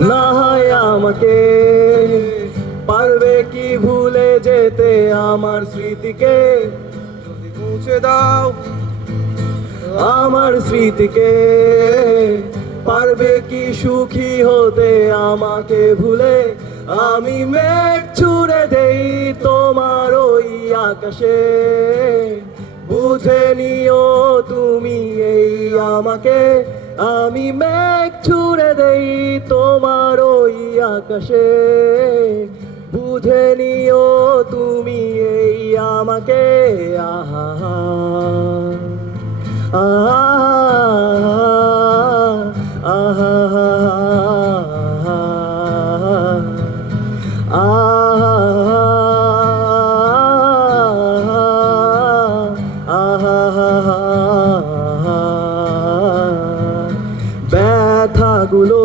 না হয় আমাকে। পারবে কি ভুলে যেতে আমার স্মৃতিকে? যদি দাও আমার স্মৃতিকে। পারবে কি সুখী হতে আমাকে ভুলে? আমি মেঘ ছুড়ে দেই তোমার ওই আকাশে। বুঝে নিও তুমি এই আমাকে। আমি মেঘ ছুড়ে দেই তোমার ওই আকাশে বুঝে নিও তুমি এই আমাকে আহা ব্যথাগুলো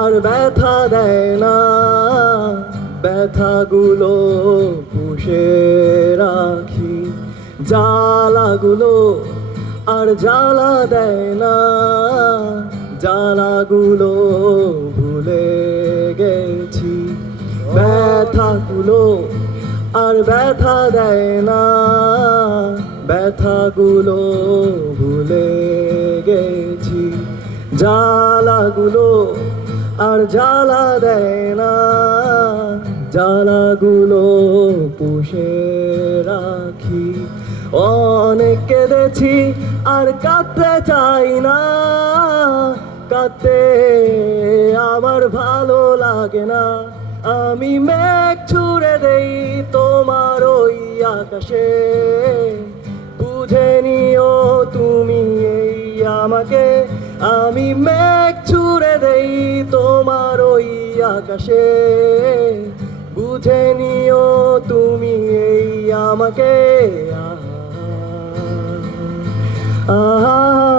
আর ব্যথা দেয় না। ব্যথাগুলো পুষে রাখি, জ্বালাগুলো আর জ্বালা দেয় না। জ্বালাগুলো ভুলে গেছি, ব্যথাগুলো আর ব্যথা দেয় না। ব্যথাগুলো ভুলে গেছি জ্বালাগুলো আর জ্বালা দেয় না। জ্বালাগুলো পুষে রাখি। অনেক কেঁদেছি আর কাঁদতে চাই না। কাঁদতে আমার ভালো লাগে না। আমি মেঘ ছুড়ে দেই তোমার ওই আকাশে। বুঝে নিও তুমি এই আমাকে। আমি মেঘ ছুড়ে দেই তোমার ওই আকাশে। বুঝে নিও তুমি এই আমাকে। আহা,